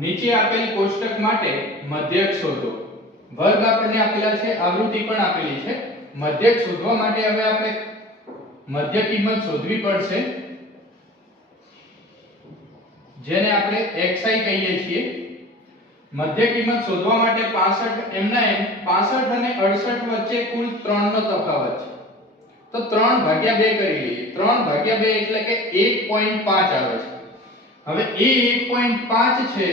નીચે આપેલ કોષ્ટક માટે મધ્યક શોધો। વર્ગ આપણને આપેલા છે, આવૃત્તિ પણ આપેલી છે। મધ્યક શોધવા માટે હવે આપણે મધ્ય કિંમત શોધવી પડશે, જેને આપણે xi કહીએ છીએ। મધ્ય કિંમત શોધવા માટે 65 એમના એમ 65 અને 68 વચ્ચે કુલ 3 નો તફાવત છે, તો 3/2 કરી લઈએ। 3/2 એટલે કે 1.5 આવે છે। હવે એ 1.5 છે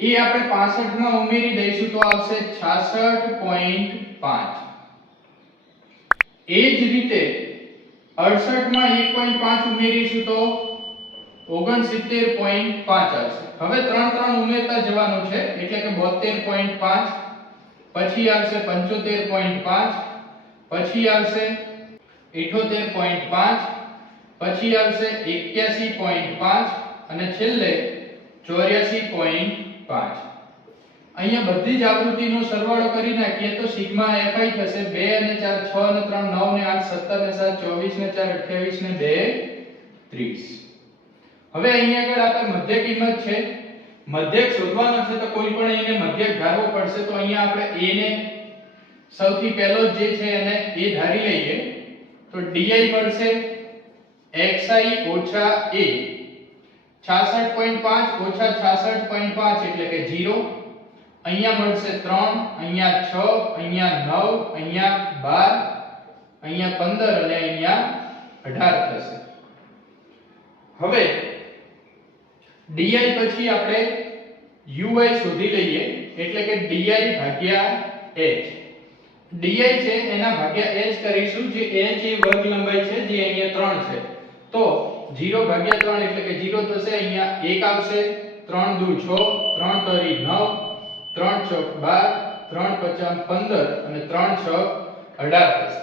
એ આપણે 65 માં ઉમેરી દઈશું તો આવશે 66.5। એ જ રીતે 68 માં 1.5 ઉમેરીશું તો 69.5 આવશે। હવે 3 ઉમેરતા જવાનું છે એટલે કે 72.5, પછી આવશે 75.5, પછી આવશે 78.5, પછી આવશે 81.5 અને છેલ્લે 84.5। અહીંયા બધી જ આવૃત્તિનો સરવાળો કરી નાખીએ તો સિગ્મા fi થશે 2 અને 4 6 અને 3 9 ને 8 17 ને 7 24 ને 4 28 ને 2 30। હવે અહીંયા આગળ આપણે મધ્ય કિંમત છે, મધ્યક શોધવાનો છે તો કોઈ પણ એને મધ્યક ધારવો પડશે। તો અહીંયા આપણે a ને સૌથી પહેલો જે છે એને a ધારી લઈએ તો di મળશે xi - a 66.5 ઓછા 66.5 એટલે કે 0। અહીંયા મળશે 3, અહીંયા 6, અહીંયા 9, અહીંયા 12, અહીંયા 15 અને અહીંયા 18 થશે। હવે di પછી આપણે ui શોધી લઈએ એટલે કે di ભાગ્યા h। di છે એના ભાગ્યા h કરીશું, જે h એ વર્ગ લંબાઈ છે જે અહીંયા 3 છે, તો 0 ભાગ્યા 3 એટલે કે 0 થશે। અહીંયા 1 આવશે, 3 દુ 6, 3 તરી 9, 3 ચોક 12, 3 પચામ 15 અને 3 છક 18 થશે।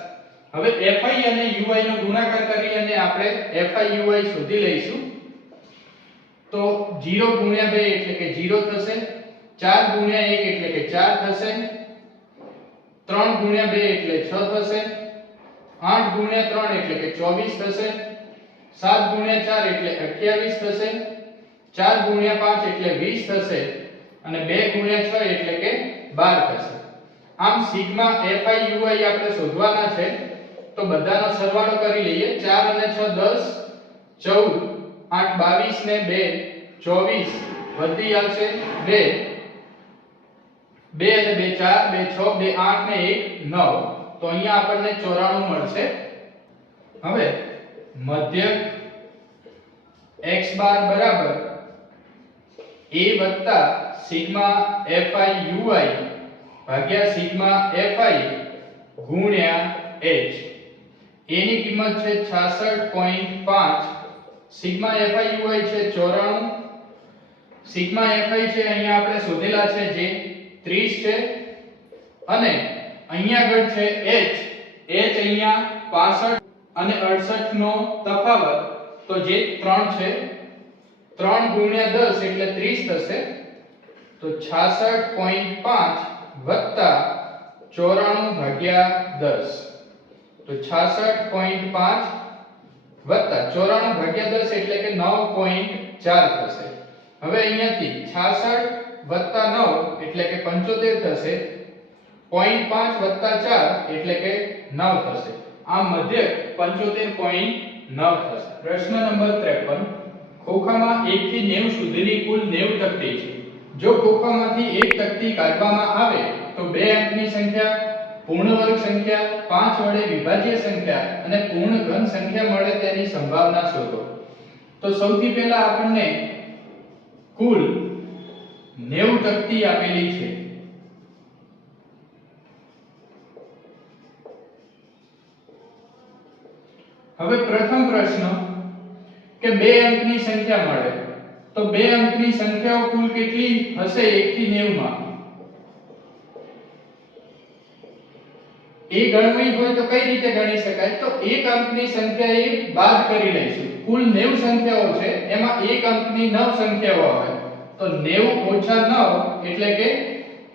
હવે fi અને ui નો ગુણાકાર કરી અને આપણે fi ui શોધી લઈશું। તો 0 ગુણ્યા 2 એટલે કે 0 થશે, 4 ગુણ્યા 1 એટલે કે 4 થશે, 3 ગુણ્યા 2 એટલે 6 થશે, 8 ગુણ્યા 3 એટલે કે 24 થશે, 7 ગુણ્યા 4 એટલે 28 થશે, 4 ગુણ્યા 5 એટલે 20 થશે અને 2 ગુણ્યા 6 એટલે કે 12 થશે। આમ સિગ્મા fi ui આપણે શોધવાના છે તો બધાનો સરવાળો કરી લઈએ। 4 અને 6 10, 14, 8 22 ને 2 24, વધી આવશે 2, 2 અને 2 4, 2 6, 2 8 ને 1 9, તો અહીંયા આપણને 94 મળશે। હવે મધ્યક x બાર બરાબર a વત્તા સિગ્મા fi ui ભાગ્યા સિગ્મા fi ગુણ્યા h। a ની કિંમત છે 66.5, સિગ્મા fi ui છે 94, સિગ્મા fi છે અહીંયા આપણે શોધેલા છે જે 30 છે અને અહીંયા આગળ છે h અહીંયા 65 અને 68 નો તફાવત તો જે 3 છે, 3 ગુણ્યા 10 એટલે 30 થશે, તો 66.5 વત્તા 94 ભાગ્યા 10, તો 66.5 વત્તા 94 ભાગ્યા 10 એટલે કે 9.4 થશે। હવે અહીંયાથી 66 વત્તા 9 એટલે કે 75 થશે, 0.5 વત્તા 4 એટલે કે 9 થશે। આ મધ્યક 75.9 થશે। પ્રશ્ન નંબર 53, ખોખામાં 1 થી 90 સુધીની કુલ 90 તકતી છે। જો ખોખામાંથી એક તકતી કાઢવામાં આવે તો બે અંકની સંખ્યા, પૂર્ણ વર્ગ સંખ્યા, 5 વડે વિભાજ્ય સંખ્યા અને પૂર્ણ ઘન સંખ્યા મળે તેની સંભાવના શોધો। તો સૌથી પહેલા આપણને કુલ 90 તકતી આપેલી છે। હવે પ્રથમ પ્રશ્ન કે બે અંકની સંખ્યા મળે તો બે અંકની સંખ્યાઓ કુલ કેટલી હશે 1 થી 90 માં? એ ગણવી હોય તો કઈ રીતે ગણી શકાય? તો એક અંકની સંખ્યા એ બાદ કરી લઈશું। કુલ 90 સંખ્યાઓ છે, એમાં એક અંકની 9 સંખ્યાઓ આવે તો 90 - 9 એટલે કે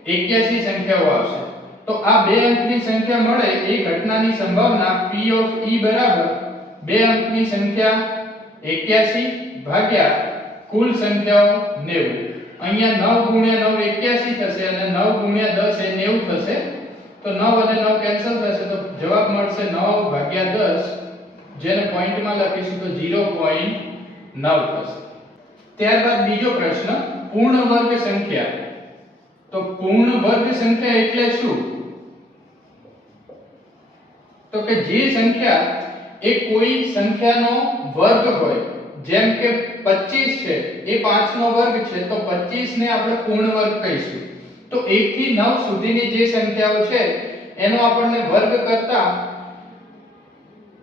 81 સંખ્યાઓ આવશે। તો આ બે અંકની સંખ્યા મળે એ ઘટનાની સંભાવના P ઓફ E બરાબર બે અંકની સંખ્યા 81 ભાગ્યા કુલ સંખ્યાઓ 90. અહીંયા 9 ગુણ્યા 9 81 થશે અને 9 ગુણ્યા 10 એ 90 થશે. તો 9 અને 9 કેન્સલ થશે તો જવાબ મળશે 9 ભાગ્યા 10, જેને પોઈન્ટમાં લખીશું તો 0.9 થશે. ત્યારબાદ બીજો પ્રશ્ન, પૂર્ણ વર્ગ સંખ્યા. તો પૂર્ણ વર્ગ સંખ્યા એટલે શું? તો કે જે સંખ્યા એ કોઈ સંખ્યાનો વર્ગ હોય, જેમ કે 25 છે એ 5 નો વર્ગ છે તો 25 ને આપણે પૂર્ણ વર્ગ કહીશું. તો 1 થી 9 સુધીની જે સંખ્યાઓ છે એનો આપણને વર્ગ કરતા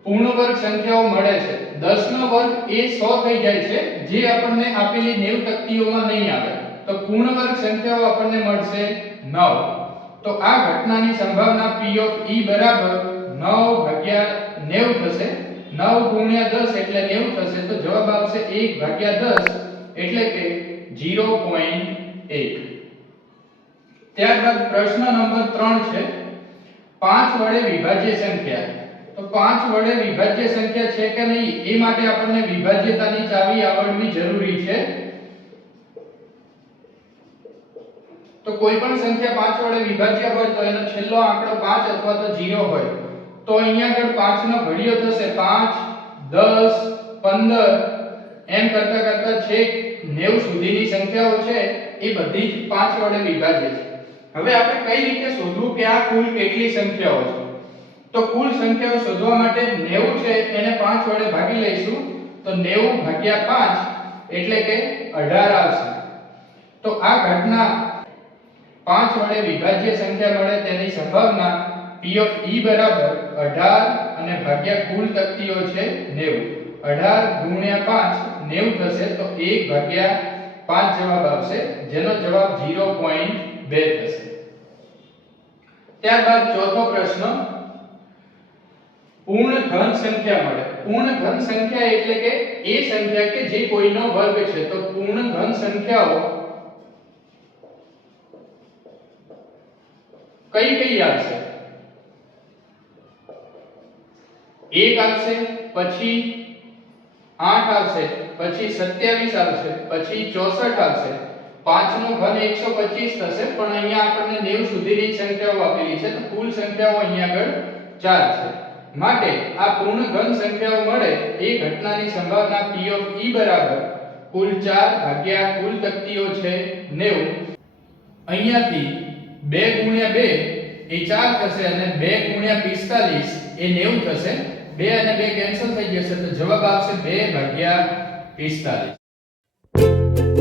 પૂર્ણ વર્ગ સંખ્યાઓ મળે છે. 10 નો વર્ગ એ 100 થઈ જાય છે, જે આપણને આપેલી 90 તકતીઓમાં નહીં આવે. તો પૂર્ણ વર્ગ સંખ્યાઓ આપણને મળશે 9. તો આ ઘટનાની સંભાવના P ઓફ E બરાબર 9 ભાગ્યા 90 થશે. 9 ગુણ્યા 10 એટલે 90 થશે તો જવાબ આવશે 1 ભાગ્યા 10 એટલે કે 0.1. ત્યારબાદ પ્રશ્ન નંબર 3 છે 5 વડે વિભાજ્ય સંખ્યા. તો 5 વડે વિભાજ્ય સંખ્યા છે કે નહીં એ માટે આપણને વિભાજ્યતાની ચાવી આવડવી જરૂરી છે. તો કોઈ પણ સંખ્યા 5 વડે વિભાજ્ય હોય તો એનો છેલ્લો આંકડો 5 અથવા તો 0 હોય. તો અહીંયા આગળ 5 નો ઘડિયો થશે 5, 10, 15 એમ કરતા કરતા છેક 90 સુધીની સંખ્યાઓ છે એ બધી જ 5 વડે વિભાજ્ય છે. હવે આપણે કઈ રીતે શોધવું કે આ કુલ કેટલી સંખ્યાઓ છે? તો કુલ સંખ્યાઓ શોધવા માટે 90 છે એને 5 વડે ભાગી લઈશું તો 90 ભાગ્યા 5 એટલે કે 18 આવશે. તો આ ઘટના 5 વડે વિભાજ્ય સંખ્યા મળે તેની સંભાવના P of E બરાબર 18 અને ભાગ્યા કુલ તકતીઓ છે 90. 18 ગુણ્યા 5 90 થશે તો 1 ભાગ્યા 5 જવાબ આવશે, જેનો જવાબ 0.2 થશે. ત્યારબાદ ચોથો પ્રશ્ન, પૂર્ણ ધન સંખ્યા મળે. પૂર્ણ ધન સંખ્યા એટલે કે એ સંખ્યા કે જે કોઈનો વર્ગ છે. તો પૂર્ણ ધન સંખ્યાઓ કઈ કઈ આવશે? 1 આવશે, પછી 8 આવશે, પછી 27 આવશે, પછી 64 આવશે. 5 નો ઘન 125 થશે, પણ અહીંયા આપણને 90 સુધીની સંખ્યાઓ આપેલી છે તો કુલ સંખ્યાઓ અહીંયા આગળ 4 છે. માટે આ પૂર્ણ ઘન સંખ્યાઓ મળે એ ઘટનાની સંભાવના P of E બરાબર કુલ 4 ભાગ્યા કુલ તકતીઓ છે 90. અહીંયાથી 2 ગુણ્યા 2 એ 4 થશે અને 2 ગુણ્યા 45 એ 90 થશે. 2 અને 2 કેન્સલ થઈ જશે તો જવાબ આવશે 2 ભાગ્યા 45.